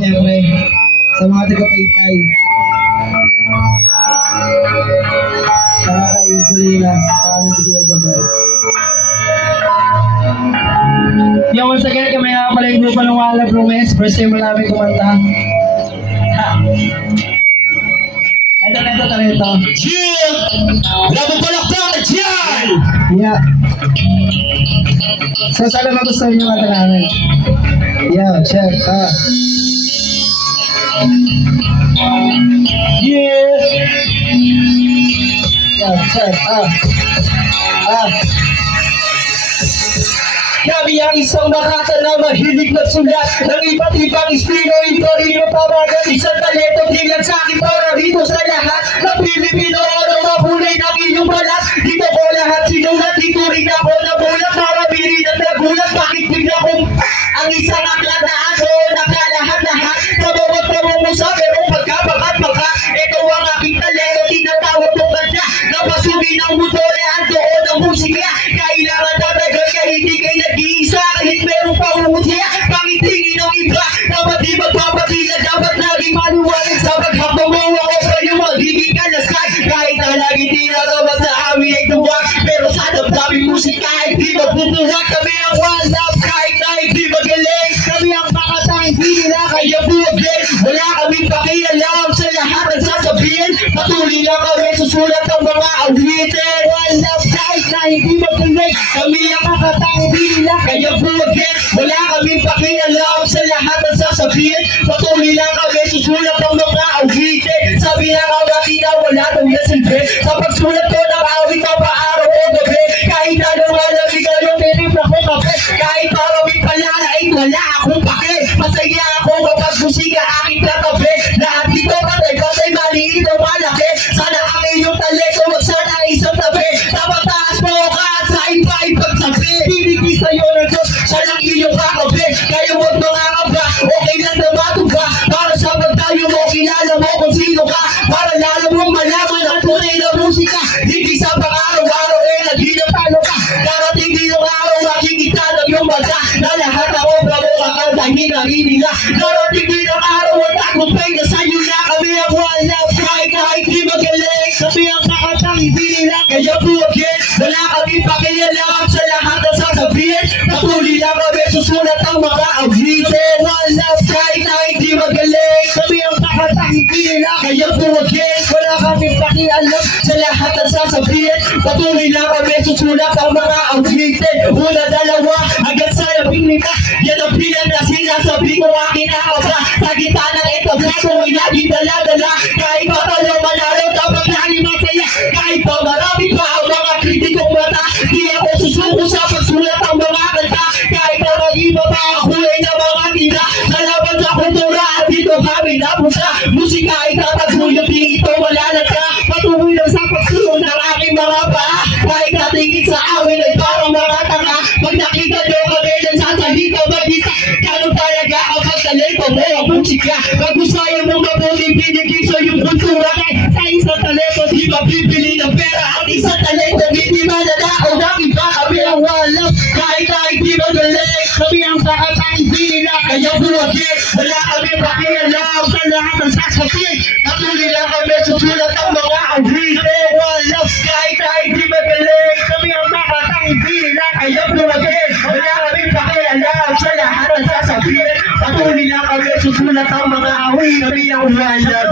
Siyempre, sa mga taga-Taytay. Saka kay Julina, sa aming videographer. Yo, once again, kami nga pala yung grupo ng Wala Promise. First time mo namin kumanta. Ha! Ito. Chill! Labo palakpak at yan! Yeah. So, sana magustuhan nyo kanta namin. Yeah, check. Yeah! Yeah, check. Kami ang isang makata na mahilig magsulat ng iba't ibang estilo, ito rin yung pabagat isang talento bilang sa akin para dito sa lahat na Pilipino o mapulay ng inyong balat. Dito ko lahat sinulat, dito rin ako nabulat para birin at nagulat. Bakit bigla kong ang isang aklat na ako nakalahat-lahat sa bawat pamumusa, pero pagkabakat-baka ito ang aking talento, tinatawag kong kanta na pasubi ng motore ang doon ng musika. Kailangan tatagal ka, hindi kayo nag-iisa kahit meron pa umusya pangitingin ng iba na mati magpapatila. Dapat laging maliwanag sa paghapang mo ako sa iyo magiging kalasay kahit na lagi tinatawa sa amin ay tuwag, pero sa damdaming musika ay di magbubuwag. Kami ang one love kahit na hindi magaling, kami ang makata hindi nila kaya buwagin. Wala kaming pakialam sa lahat ng sasabihin, patuloy lang kami susulat ng mga awitin. One love kahit na hindi magaling, kami ang makata hindi nila kaya buwagin. Wala kaming pakialam sa lahat ng sasabihin, patuloy lang kami susulat ng mga awitin. Sabi na kabati na wala daw na silbi sa pagsulat ko ng awit na paaraw o gabi. Kahit anong malamig anong tinipla ko kape, kahit maraming palala ay wala akong pake. Masaya ako kapag musika aking katabi. Lahat dito patay-patay, maliit o malaki. Sana ang iyong talento, wag sana isang tabi. Dapat taas mo ka at sa iba ipagsabi. Binigay sa'yo ng Diyos, siya lang iyong kakabi. Kaya huwag mangangaba, okay lang na matuba. Para sa pagtayo mo, kilala mo kung sino ka. Para lalo mong malaman ang tunay na musika. Hindi sa pang-araw-araw eh naghinatalo ka. Darating din ang araw, makikita ng iyong mata na lahat ang obra mo kakantahin ang inila. Darating din ang araw at tagumpay na sa'yo na. Kami ang one love, kahit di magaling. Kami ang kakantang hindi nila kaya buwagin. Wala kaming pakialam sa lahat ng sasabihin, patuloy lang kami susulat ang mga awitin. One love, kahit na hindi magaling. Kami ang kakantang hindi nila kaya buwagin. Wala kaming pakialam sa lahat ng sasabihin, patuloy lang kami susulat ang mga awitin. Una, dalawa, hanggang sa labing lima, yan ang bilang na sinasabi ko akin nakaba. Sa gitna ng etablado, ay laging dala-dala. Kahit pa tayo manalo, dapat lagi masaya. Kahit pa marami pa ang mga kritikong mata, di ako susuko sa pagsulat ang mga kanta. Kahit na mag-iba pa ang kulay ng mga tira, sa laban sa kultura at dito kami napunta. Musika ay tataguyod, di ito malalagka. Patuloy lang sa pagsulong ng aking mga paa. Kahit natingin sa amin ay parang mga tanga. Pag nakita nyo kami lang sa salita mag-isa, gano'n talaga kapag talento mo ang musika. Pag gusto mong mabuting pinigil sa iyong kultura, sa isang talento di mabibili ng pera. At isang talento hindi malalakaw ng iba. Kami ang one love, kahit na hindi magaling. Kami ang kakatang hindi nila kaya buwagin. Wala kami pakialam sa lahat ng sasabihin, patuloy lang kami susulat ang mga awitin. One love, kahit na hindi magaling. Kami ang kakatang hindi nila kaya buwagin. Wala kami pakialam sa lahat ng sasabihin, patuloy lang kami susulat ang mga awitin. Kami ang one love.